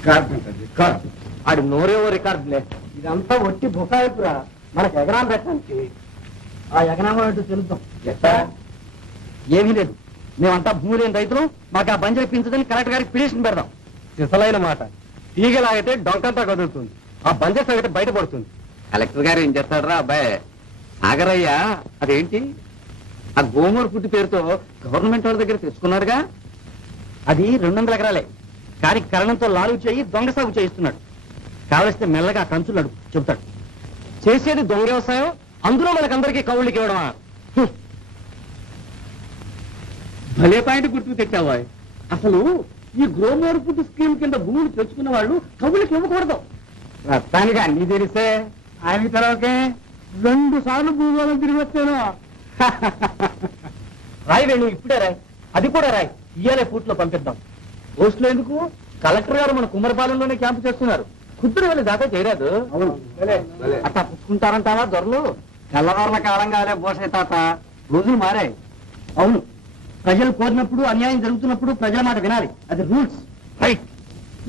Record ఆడి నోరేవో రికార్డులే. ఇదంతా ఒట్టి బుకాయిపురా. మనకు ఎగరాం పెట్టడానికి ఆ ఎగరామం ఏంటో తెలుద్దాం. ఎట్టా? ఏమీ లేదు, మేమంతా భూమి లేని రైతులు, మాకు ఆ బంజరు ఇప్పించదని కలెక్టర్ గారికి పిటిషన్ పెడదాం. సిసలైన మాట. తీగలాగితే డొంకంతా కదులుతుంది, ఆ బంజర్ సంగతి బయటపడుతుంది. కలెక్టర్ గారు ఏం చేస్తాడరా అబ్బాయి? సాగరయ్య అదేంటి ఆ గోమూరు పుట్టి పేరుతో గవర్నమెంట్ వాళ్ళ దగ్గర తెచ్చుకున్నాడుగా. అది 200 ఎకరాలే, కానీ కరణంతో లాలు చేయి దొంగ సాగు చేయిస్తున్నాడు. కావలిస్తే మెల్లగా కంచులు అడుగు చెబుతాడు. చేసేది దొంగ వ్యవసాయం, అందులో మనకందరికీ కౌళ్ళకి ఇవ్వడమా? భలే పాయింట్ గుర్తుకు తెచ్చావా? అసలు ఈ గ్రోమోర్ ఫుడ్ స్కీమ్ కింద భూములు తెచ్చుకున్న వాళ్ళు కౌళ్ళకి ఇవ్వకూడదు. మొత్తానికి అన్ని తెలిసే ఆయన తర్వాతే 2 సార్లు భూగోళం తిరిగి వచ్చాను. రాయి వేణు, ఇప్పుడే రాయి, అది కూడా రాయి. ఇయ్యాలే పూట్లో పంపిద్దాం. పోస్టులు ఎందుకు? కలెక్టర్ గారు మన కుమ్మరపాలెంలోనే క్యాంపు చేస్తున్నారు. కుదురు వెళ్ళి దాకా చేయరాదు. అట్లా పుచ్చుకుంటారంటావా దొరలు? తెల్లవారుల కాలం కాలే బోసే తాత, రోజులు మారాయి. అవును, ప్రజలు కోరినప్పుడు అన్యాయం జరుగుతున్నప్పుడు ప్రజల మాట వినాలి, అది రూల్స్. రైట్.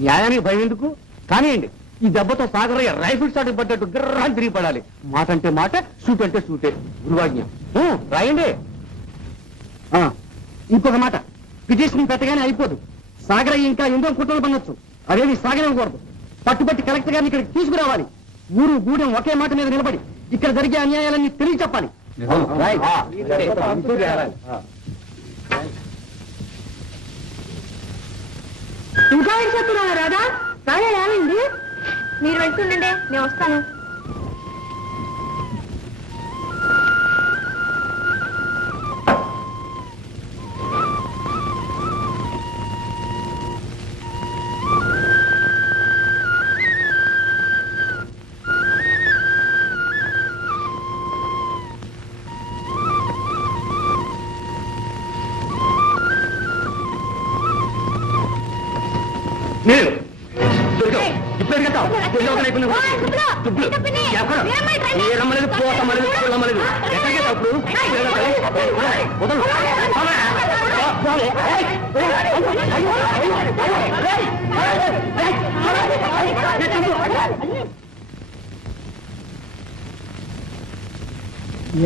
న్యాయానికి భయం ఎందుకు? కానివ్వండి. ఈ దెబ్బతో సాగరయ్య రైఫిల్ షాట్ పడ్డట్టు గిర్రాన్ని తిరిగి పడాలి. మాట అంటే మాట, షూట్ అంటే షూటే. గురువాజ్ఞ. రాయండి. ఇంకొక మాట, పిటిషన్ పెట్టగానే అయిపోదు. సాగరయ్య ఇంకా ఎన్నో కుట్రలు పనొచ్చు, అదేమి సాగనివ్వకూడదు. పట్టుబట్టి కలెక్టర్ గారిని ఇక్కడికి తీసుకురావాలి. ఊరు గూడెం ఒకే మాట మీద నిలబడి ఇక్కడ జరిగే అన్యాయాలన్నీ తిరిగి చెప్పాలి. ఇంకా ఏం చెప్తున్నావా రాదా? రాలే రాలండి, మీరు వెళ్తుండండి, నేను వస్తాను.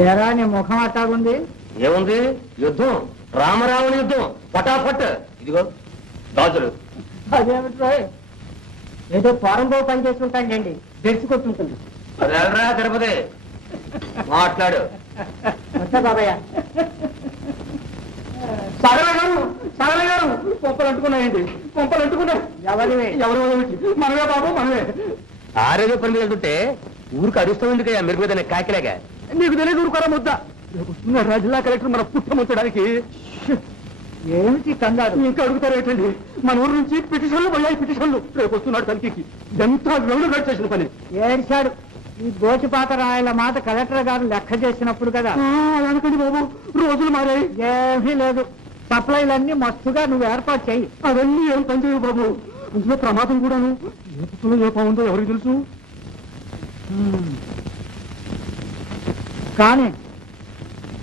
ఏరా నీ ముఖం అట్టాగుంది? ఏముంది? యుద్ధం, రామరావణ యుద్ధం, పటాపట్. ఇదిగో రాజులు. అదేమిట్రా, ఏదో పోరంబో పని చేసుకుంటాండి, తెరిచి కొట్టుంటుంది. అదేరా తిరుపతి, మాట్లాడు. వస్తా బాబయ్య. సగల గారు కొంపలు అంటుకున్నాయండి, కొంపలు అంటుకున్నాయి. ఎవరు మనమే బాబు, మనమే. ఆరేదో పని వెళ్తుంటే ఊరికి అరుస్తాం ఎందుకయ్యా మీరు మీద కాకిలాగా? నీకు తెలియదు ఊరుకోరా ముద్ద. జిల్లా కలెక్టర్ మన పుట్టముచ్చడానికి ఏమిటి కంగారు? ఇంకా అడుగుతారు ఏంటండి? మన ఊరు నుంచి పిటిషన్లు పోయాయి, పిటిషన్లు. రేపు వస్తున్నాడు తనిఖీకి. ఎంత రౌండ్ కట్ చేసిన పని. ఏడ్చాడు. ఈ గోచిపాత రాయల మాట కలెక్టర్ గారు లెక్క చేసినప్పుడు కదా. అనుకోండి బాబు, రోజులు మారాయి. ఏమీ లేదు, సప్లైలన్నీ మస్తుగా నువ్వు ఏర్పాటు చెయ్యి. అవన్నీ ఏం పనిచేయవు బాబు, అందులో ప్రమాదం కూడాను. ఏ పుట్టులో ఏ బాగుందో ఎవరికి తెలుసు. కానీ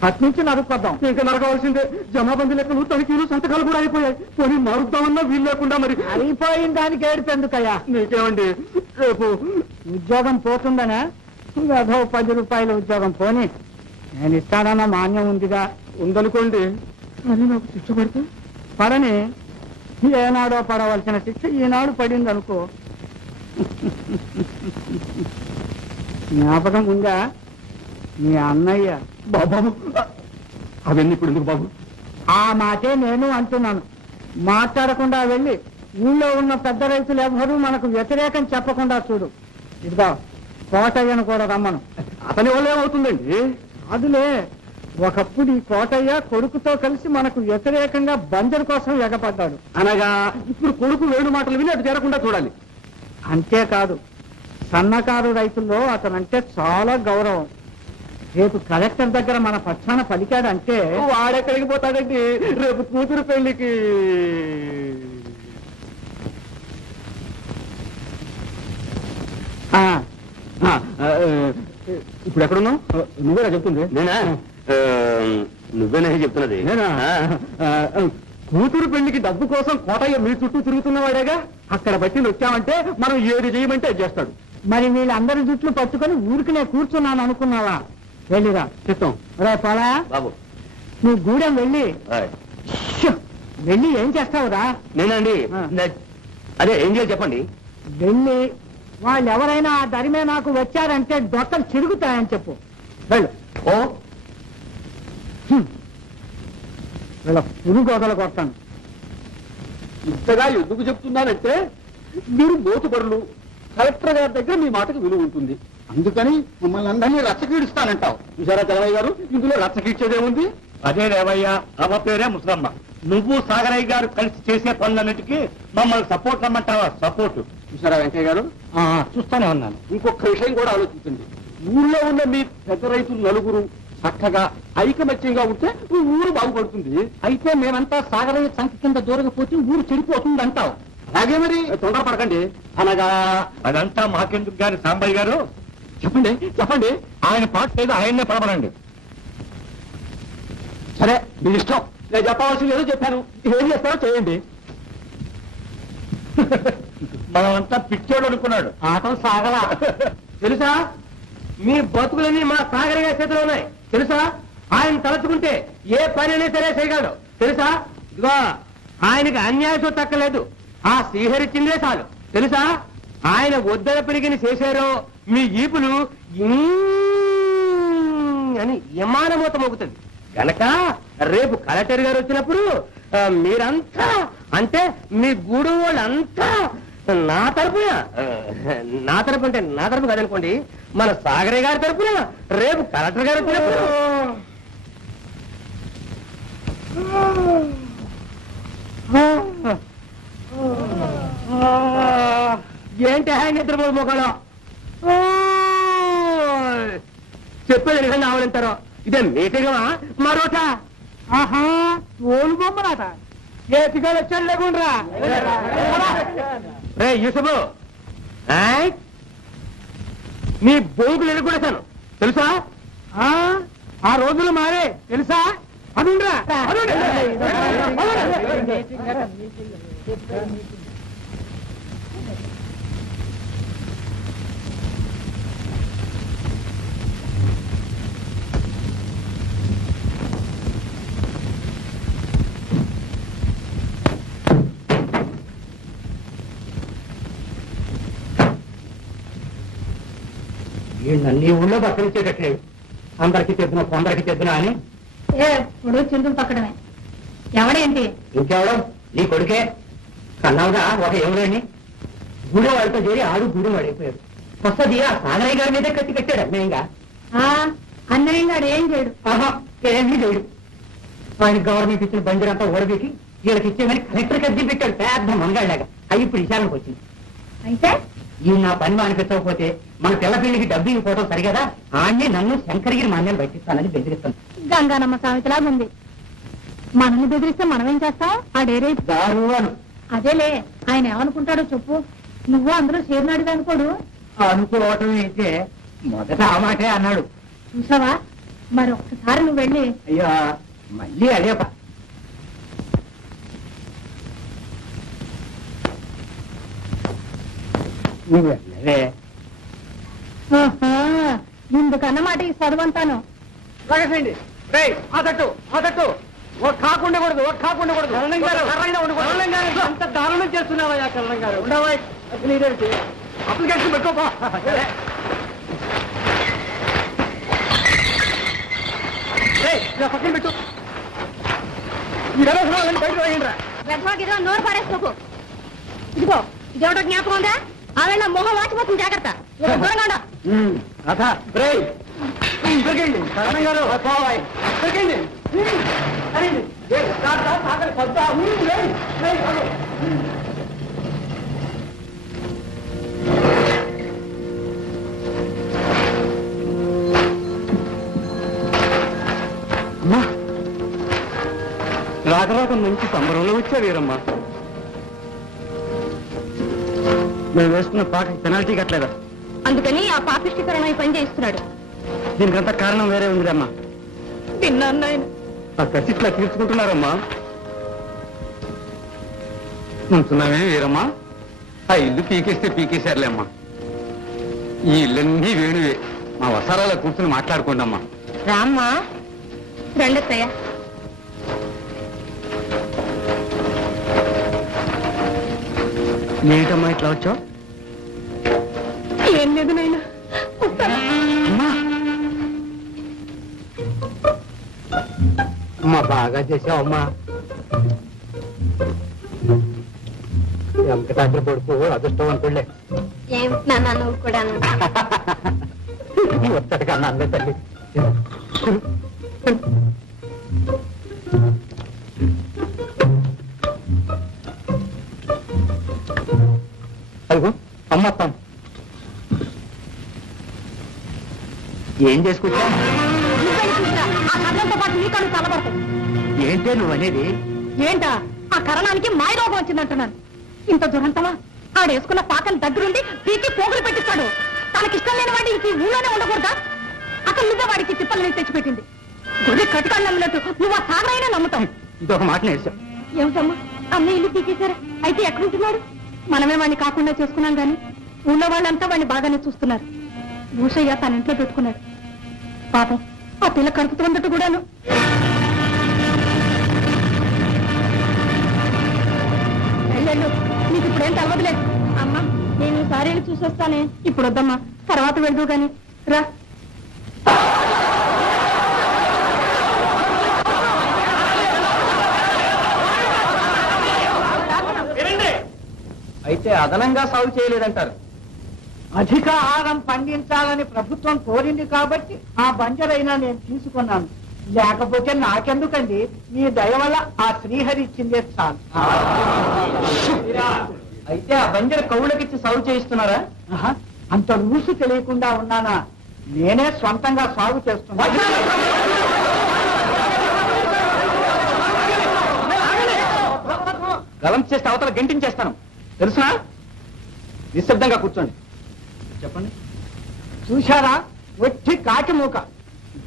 అట్నుంచి నరుక్కొద్దాం. ఇంకా నరకవలసిందే. జమాబందీ లెక్కలు, తనిఖీలు, సంతకాలు కూడా అయిపోయాయి. కొన్ని మారుద్దామన్నా వీలు లేకుండా మరి. అయిపోయిన దానికి ఏడుపెందుకయ్యా? నీకేమండి, రేపు ఉద్యోగం పోతుందనే ఏదో 10 రూపాయల ఉద్యోగం పోని నేను ఇస్తానన్న మాన్యం ఉందిగా. ఉందనుకోండి, అది నాకు శిక్ష పడితే పడని. ఏనాడో పడవలసిన శిక్ష ఈనాడు పడింది అనుకో. జ్ఞాపకం ఉందా మీ అన్నయ్య? బాబు అవన్నీ ఇప్పుడు ఎందుకు బాబు? ఆ మాటే నేను అంటున్నాను. మాట్లాడకుండా వెళ్ళి ఊళ్ళో ఉన్న పెద్ద రైతులు ఎవరూ మనకు వ్యతిరేకం చెప్పకుండా చూడు. ఇదిగో కోటయ్యను కూడా రమ్మను. అతని వల్ల ఏమవుతుందండి? అదులే, ఒకప్పుడు ఈ కోటయ్య కొడుకుతో కలిసి మనకు వ్యతిరేకంగా బంజరు కోసం ఎగపడ్డాడు. అనగా ఇప్పుడు కొడుకు వేణు మాటలు విని అటు చేరకుండా చూడాలి. అంతేకాదు, సన్నకారు రైతుల్లో అతనంటే చాలా గౌరవం. రేపు కలెక్టర్ దగ్గర మన పక్షాన పలికాడంటే వాడెక్కడికి పోతాడండి? రేపు కూతురు పెళ్లికి. ఇప్పుడు ఎక్కడున్నావు? నువ్వేనా చెప్తుంది? నేనా? నువ్వేనా చెప్తున్నది? నేనా? కూతురు పెళ్లికి డబ్బు కోసం కోటయ్య మీ చుట్టూ తిరుగుతున్నవాడేగా, అక్కడ బట్టి వచ్చామంటే మనం ఏది చేయమంటే అది చేస్తాడు. మరి వీళ్ళందరి జుట్లు పట్టుకొని ఊరికినే కూర్చున్నాను అనుకున్నావా? వెళ్ళిరా చిత్తం. రే పోలా బాబు నువ్వు గూడెం వెళ్ళి హాయ్. వెళ్ళి ఏం చేస్తావురా? నేనండి అదే ఏం చేయాలి చెప్పండి. వెళ్ళి వాళ్ళు ఎవరైనా ఆ దరిమే నాకు వచ్చారంటే డొక్కలు చిరుగుతాయని చెప్పు. వెళ్ళు. ఓ వీళ్ళ పురుగోదలు కొడతాను. ఇంతగా ఎందుకు చెప్తున్నానంటే మీరు మోతుబరులు, కలెక్టర్ గారి దగ్గర మీ మాటకు విలువ ఉంటుంది, అందుకని మమ్మల్ని అందరినీ రచ్చకీడుస్తానంటావు. చూసారా తెలవయ్య గారు, ఇందులో రచ్చకీడ్చేదేముంది? అదే రేవయ్య, అవ పేరే ముసలమ్మ. నువ్వు సాగరయ్య గారు కలిసి చేసే పనులన్నిటికీ మమ్మల్ని సపోర్ట్ అమ్మంటావా? సపోర్ట్. చూసారా వెంకయ్య గారు, చూస్తానే ఉన్నాను. ఇంకొక విషయం కూడా ఆలోచించండి. ఊళ్ళో ఉన్న మీ పెద్ద రైతులు నలుగురు చక్కగా ఐకమత్యంగా ఉంటే ఈ ఊరు బాగుపడుతుంది. అయితే మేమంతా సాగరయ్య సంఖ్య కింద దూరకపోతే ఊరు చెడిపోతుంది అంటావు. అలాగే మరి తొందరపడకండి. అనగా అదంతా మాకెందుకు గాని సాంబయ్య గారు చెప్పండి చెప్పండి. ఆయన పాట ఏదో ఆయన్నే పడమనండి. సరే మీ ఇష్టం, నేను చెప్పవలసింది ఏదో చెప్పాను, ఏం చేస్తారో చేయండి. మనమంతా పిచ్చోడు అనుకున్నాడు. ఆటం సాగలా. తెలుసా, మీ బతుకులన్నీ మా సాగరయ్య చేతిలో ఉన్నాయి. తెలుసా, ఆయన తలుచుకుంటే ఏ పని అయినా సరే చేయగలడు. తెలుసా, ఇదిగో ఆయనకి అన్యాయం తక్కలేదు, ఆ శ్రీహరిచ్చిందే చాలు. తెలుసా, ఆయన వద్దల పెరిగిన చేశారో మీ ఈపులు అని యమానమూత మోగుతుంది. గనక రేపు కలెక్టర్ గారు వచ్చినప్పుడు మీరంతా అంటే మీ గూడు వాళ్ళంతా నా తరపున అంటే నా తరపు కదనుకోండి, మన సాగరయ్య గారి తరపున రేపు కలెక్టర్ గారు వచ్చినప్పుడు ఏంటి ఆయన నిద్రపోడు మొక్కలో చెప్పేది నిజంగా ఆవలింటారో. ఇదే మీటింగమా మరోట? ఆహా ఓలు బొమ్మరాట. ఏతిగా వచ్చాడు లేకుండా రే యూసఫు, నీ బొంగులు ఎలుగుడతాను తెలుసా? ఆ రోజులు మారే తెలుసా? అనుండ్రా నీ ఊళ్ళో బతరించేటట్లేదు. అందరికి తెద్దునా కొందరికి తెద్దునా అని ఇప్పుడు చిందులు పక్కడమే. ఎవడేంటి? ఇంకెవడం నీ కొడుకే. కన్నావుగా ఒక ఎవరండి గూడె వాడితో చేరి ఆడు గూడె వాడైపోయాడు. వస్తుంది ఆ సాగరయ్య గారి మీదే కట్టి కట్టాడు అన్యాయంగా. అన్నయ్య ఏం చేయడు. ఆహా ఏమీ లేడు. ఆయన గవర్నమెంట్ ఇచ్చిన బంజరంతా ఓడబెట్టి వీళ్ళకి ఇచ్చేమని కలెక్టర్ కద్ది పెట్టాడు పెద్ద మనగాళ్ళగా. అవి ఇప్పుడు విషయానికి వచ్చింది. అయితే ఈ నా పని అనిపించకపోతే మన పిల్ల పెళ్లికి డబ్బు ఇవ్వకపోవడం సరిగదా, ఆన్నే నన్ను శంకరగిరి మాన్యాలు బయటిస్తానని బెదిరిస్తాను. గంగానమ్మ సామెతలాగా ఉంది. మనల్ని బెదిరిస్తే మనమేం చేస్తాం? ఆ డేరే దారుణాలు అదేలే, ఆయన ఏమనుకుంటాడో చెప్పు. నువ్వు అందరూ చేరినాడు అనుకోడు. అనుకోవటం అయితే మొదట ఆ మాటే అన్నాడు. చూసావా, మరి ఒక్కసారి నువ్వు వెళ్ళి. అయ్యా మళ్ళీ అదే నువ్వు వెళ్ళవే. ఇందుకన్నమాట ఈ చదువంతాను. రాగేసండి రే ఆ తట్టు ఒక కాకుండకూడదు, ఒక కాకుండకూడదు. అంత దారుణం చేస్తున్నావా కరణం గారు? ఉండవా అప్లికేషన్ పెట్టుకోపా. పక్కన పెట్టు. ఈ రమేశ్వరావు బయట రాయండిరా. ఇదో నోరు పారేసుకోకు. ఇదిగో ఇదేమిటో జ్ఞాపకం ఉందా? ఆవేళ మొహం వాచిపోతుంది, జాగ్రత్త. దొరికండి కరణం గారు, దొరికండి. రాక మంచి సంబరంలో వచ్చా వీరమ్మా. మేము వేస్తున్న పాటకి పెనాల్టీ కట్టలేదా? అందుకని ఆ పాపిష్టీకరణ పని చేయిస్తున్నాడు. దీనికంతా కారణం వేరే ఉందిరమ్మా. విన్నాను నాయన. ఆ కసిట్లా తీర్చుకుంటున్నారమ్మా. ఉంటున్నావే వీరమ్మా, ఆ ఇల్లు పీకేస్తే పీకేశారులేమ్మా. ఈ ఇల్లన్నీ వేణువే. మా వసారాలో కూర్చుని మాట్లాడుకోండి అమ్మా. రామ్మా రెండత్తయ్య. ఏంటమ్మా ఇట్లా వచ్చావు? ఏం లేదు నాయనా. అమ్మా బాగా చేసావు అమ్మా. వెంకటాద్రి కొడుకు అదృష్టవంతులే. ఏమిటన్నా నువ్వు కూడా ఒత్తడి కన్నా అందే తల్లి. అదిగో అమ్మత్తాం. ఏం చేసుకుంటా? ఆ కథలతో పాటు నీ కళ్ళు తలబడతాయి. ఏంటే నువ్వు అనేది? ఏంటా ఆ కరణానికి మాయరోగం వచ్చిందంటున్నాను. ఇంత దురంతమా? ఆడేసుకున్న పాకల దగ్గరుండి పీకి పోగులు పెట్టిస్తాడు. తనకిష్టం లేని వాడి ఇంక ఊళ్ళోనే ఉండకూడదా? అక్కడ నువ్వే వాడికి తిప్పలని తెచ్చిపెట్టింది. గుడి కటికాళ్ళు నమ్మినట్టు నువ్వు ఆ సాగరైనా నమ్ముతావు. ఇదొక మాట నేర్చావు. ఏమిటమ్మా అన్న ఇల్లు పీకేశారా? అయితే ఎక్కడుంటున్నాడు? మనమే వాడిని కాకుండా చేసుకున్నాం గాని ఊళ్ళో వాళ్ళంతా వాడిని బాగానే చూస్తున్నారు. భూషయ్య తన ఇంట్లో పెట్టుకున్నాడు. పాపం ఆ పిల్ల కడుపుతున్నట్టు కూడాను. వెళ్ళు, నీకు ఇప్పుడేం తెలవదులే. అమ్మా నేను ఈసారి వెళ్ళి చూసొస్తానే. ఇప్పుడు వద్దమ్మా, తర్వాత వెళ్దు గాని రా. అయితే అదనంగా సాగు చేయలేదంటారు. అధిక ఆహారం పండించాలని ప్రభుత్వం కోరింది కాబట్టి ఆ బంజరైనా నేను తీసుకున్నాను. లేకపోతే నాకెందుకండి? మీ దయ వల్ల ఆ శ్రీహరి ఇచ్చిందే చాలు. అయితే ఆ బంజరు కవులకిచ్చి సాగు చేయిస్తున్నారా? ఆహా, అంత రూసు తెలియకుండా ఉన్నానా? నేనే స్వంతంగా సాగు చేస్తున్నా. గలం చేస్తే అవతల గంటించేస్తాను తెలుసా? నిశ్శబ్దంగా కూర్చోండి. చెప్పండి. చూశారా? వచ్చి కాకి మూక.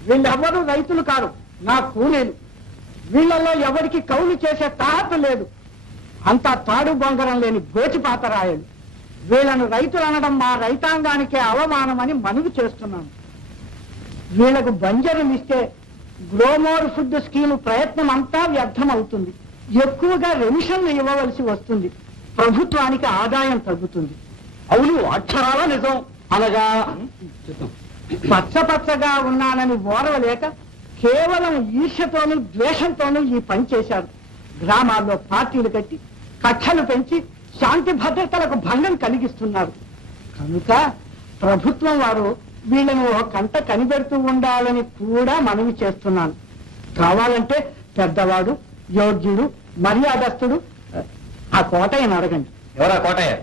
వీళ్ళెవ్వరూ రైతులు కారు, నా కూలీలు. వీళ్ళల్లో ఎవరికి కౌలు చేసే తాహత లేదు. అంతా తాడు బొంగరం లేని గోచిపాతరాయలు. వీళ్ళను రైతులు అనడం మా రైతాంగానికే అవమానమని మనవి చేస్తున్నాను. వీళ్లకు బంజరునిస్తే గ్రోమోర్ ఫుడ్ స్కీమ్ ప్రయత్నం అంతా వ్యర్థమవుతుంది. ఎక్కువగా రెమిషన్లు ఇవ్వవలసి వస్తుంది. ప్రభుత్వానికి ఆదాయం తగ్గుతుంది. అవును, అక్షరాల నిజం. అనగా పచ్చపచ్చగా ఉన్నానని ఓరవలేక కేవలం ఈర్ష్యతోనూ ద్వేషంతోనూ ఈ పని చేశారు. గ్రామాల్లో పార్టీలు కట్టి కక్షలు పెంచి శాంతి భద్రతలకు భంగం కలిగిస్తున్నారు. కనుక ప్రభుత్వం వారు వీళ్ళను ఒక కంట కనిపెడుతూ ఉండాలని కూడా మనవి చేస్తున్నాను. కావాలంటే పెద్దవాడు, యోగ్యుడు, మర్యాదస్తుడు ఆ కోటయ్యని అడగండి. ఎవరా కోటయ్య?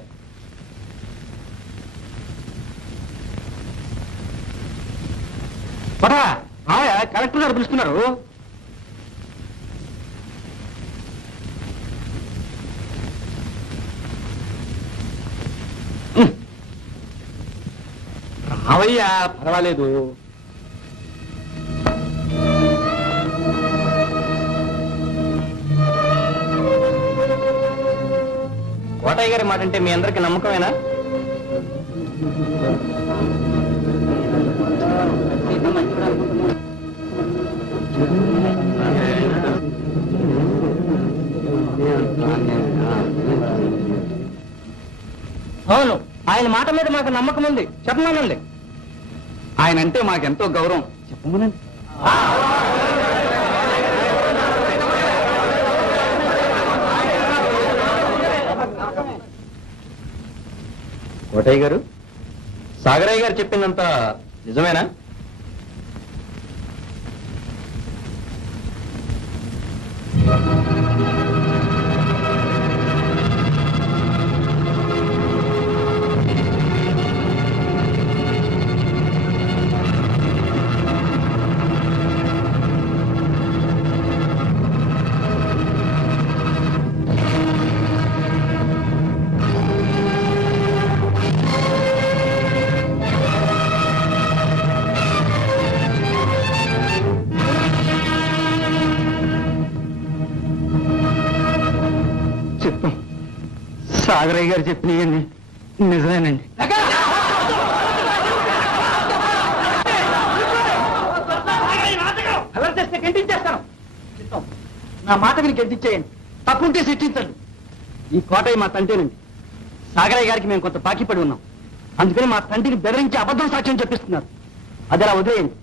కలెక్టర్ గారు పిలుస్తున్నారు. రావయ్యా, పర్వాలేదు. కోటయ్య గారి మాట అంటే మీ అందరికి నమ్మకమేనా? అవును, ఆయన మాట మీద మాకు నమ్మకం ఉంది. చెప్పమనండి. ఆయన అంటే మాకెంతో గౌరవం. చెప్పమనండి. కోటయ్య గారు, సాగరయ్య గారు చెప్పిందంతా నిజమేనా? సాగరయ్య గారు చెప్పినవన్నీ నిజమేనండి. అలర్ట్ చేస్తే గెంటించేస్తాను. నా మాట మీరు గెంటించేయండి, తప్పుంటే శిక్షించండి. ఈ కోటయ్య మా తండ్రినండి. సాగరయ్య గారికి మేము కొంత బాకీ పడి ఉన్నాం. అందుకని మా తండ్రిని బెదిరించి అబద్ధం సాక్ష్యం చెప్పిస్తున్నారు. అది అలా వదిలేయండి.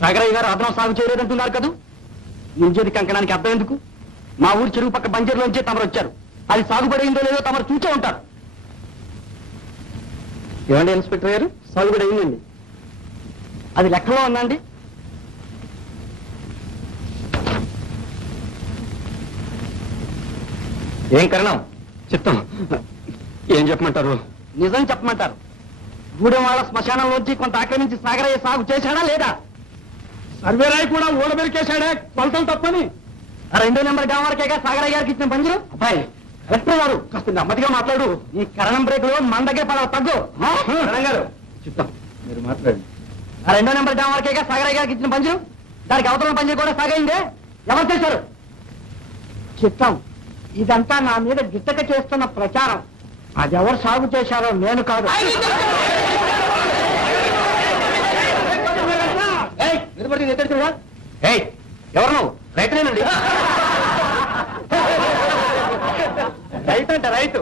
సాగరయ్య గారు అదనం సాగు చేయలేదంటున్నారు కదా, నింజేది కంకణానికి అర్థం ఎందుకు? మా ఊరు చెరువు పక్క బంజరులోంచే తమరు వచ్చారు. అది సాగుబడి లేదో తమరు చూచే ఉంటారు. ఏమండి ఇన్స్పెక్టర్ గారు, సాగుబడి అయిందండి. అది లెక్కలో ఉందండి. ఏం కరణం? చిత్తం ఏం చెప్పమంటారు? నిజం చెప్పమంటారు. గూడెం వాళ్ళ శ్మశానంలోంచి కొంత ఆక్రమించి సాగరయ్య సాగు చేశాడా లేదా? సర్వేరాయ్ కూడా ఓడబెరికేశాడే, కొలతలు తప్పని. ఆ 2వ నెంబర్ గ్రామాలకేగా సాగరయ్య గారికి ఇచ్చిన బంజరు. అబ్బాయి కలెక్టర్ గారు, కాస్త నెమ్మదిగా మాట్లాడు. ఈ కరణం బ్రేకులు మన దగ్గర పడవ తగ్గు. కరణం గారు, చిత్తం మీరు మాట్లాడండి. ఆ 2వ నెంబర్ గ్రామాలకేగా సాగరయ్య గారికి ఇచ్చిన బంజరు. దానికి అవతల బంజరు కూడా సాగైందే. ఎవరు చేశారు? చిత్తం ఇదంతా నా మీద గిట్టక చేస్తున్న ప్రచారం. అది ఎవరు సాగు చేశారో నేను కాదు. ఎవరు నువ్వు? రైతులేనండి. రైతు అంటే రైతు.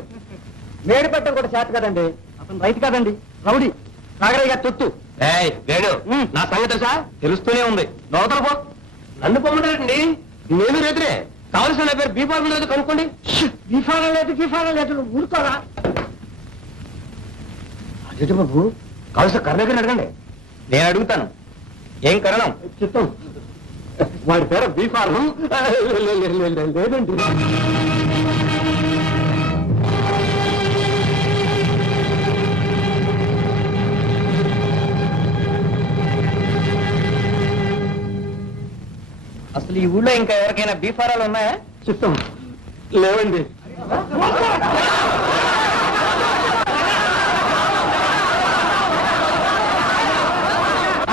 మేడి పట్టం కూడా చేత కదండి. అతను రైతు కాదండి, రౌడీ. సాగరయ్య గారు తొత్తు. వేణు, నా సంగతి తెలుసా? తెలుస్తూనే ఉంది. నోతల పో. నన్ను పొమ్మంటారండి. నేను రైతులే. కావలసిన నా పేరు బీఫార్మ్ లేదు, కనుక్కోండి. బీఫారం లేదు ఊరుకోరా. అదే బాబు, కావలసిన కర్ణ దగ్గర అడగండి. నేను అడుగుతాను. ఏం కరణం? చిత్తం వాడి పేరు బీఫారం లేదండి. అసలు ఈ ఊళ్ళో ఇంకా ఎవరికైనా బీఫారాలు ఉన్నాయా? చిత్తం లేవండి.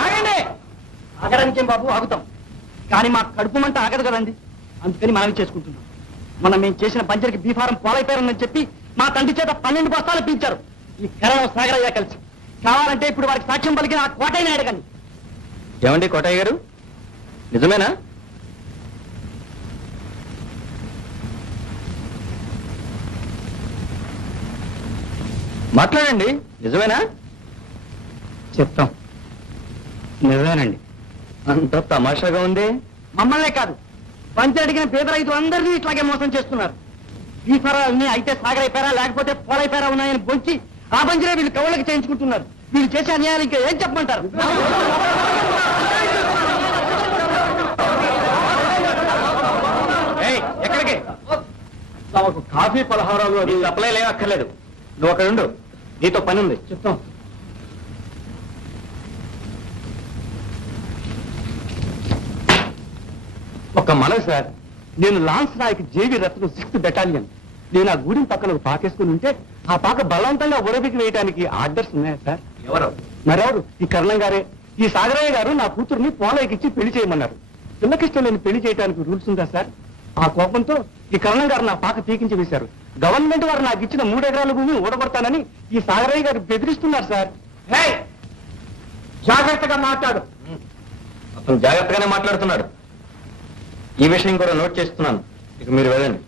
ఆగండి. ఆగడానికి ఏం బాబు, ఆగుతాం. కానీ మా కడుపు మంట ఆగదు కదండి. అందుకని మనవి చేసుకుంటున్నాం. మనం మేము చేసిన పంచరికి బీఫారం పోలైపోయారని చెప్పి మా తండ్రి చేత 12 బస్తాలు పీల్చారు ఈ కరణం సాగరయ్య కలిసి. కావాలంటే ఇప్పుడు వారికి సాక్ష్యం పలికిన ఆ కోటయ్యని అడగండి. ఏమండి కోటయ్య గారు, నిజమేనా? మాట్లాడండి, నిజమేనా? చెప్తాం. నిజమేనండి. అంత తమాషాగా ఉంది. మమ్మల్నే కాదు, పంచి అడిగిన పేద రైతులు అందరినీ ఇట్లాగే మోసం చేస్తున్నారు. ఈ ఫరాలన్నీ అయితే సాగరైపోయారా లేకపోతే పోలైపోయారా ఉన్నాయని బొంచి ఆ బంజరే వీళ్ళు కవులకు చేయించుకుంటున్నారు. వీళ్ళు చేసే అన్యాయాలు ఇంకా ఏం చెప్పమంటారు? ఎక్కడికి? తమకు కాఫీ పలహారాలు అది సప్లై లేవక్కర్లేదు. నువ్వు అక్కడ ఉండు, నీతో పని ఉంది. చెప్తాం. ఒక మనవి సార్. నేను లాన్స్ నాయక్ జేవి రత్న 6th బెటాలియన్. నేను ఆ గూడెం పక్కన ఒక పాకేసుకుని ఉంటే ఆ పాక బలవంతంగా ఉడబికి వేయడానికి ఆర్డర్స్ ఉన్నాయా సార్? ఎవరు? మరెవరు? ఈ కర్ణం గారే. ఈ సాగరయ్య గారు నా కూతుర్ని పోలయ్యకిచ్చి పెళ్లి చేయమన్నారు. పిల్లకిష్టం లేని పెళ్లి చేయడానికి రూల్స్ ఉందా సార్? ఆ కోపంతో ఈ కర్ణం గారు నా పాక తీకించి వేశారు. గవర్నమెంట్ వారు నాకు ఇచ్చిన 3 ఎకరాల భూమి ఊడగొడతానని ఈ సాగరయ్య గారు బెదిరిస్తున్నారు సార్. జాగ్రత్తగా మాట్లాడు. అతను జాగ్రత్తగానే మాట్లాడుతున్నాడు. ఈ విషయం కూడా నోట్ చేస్తున్నాను. ఇక మీరు వెళ్ళండి.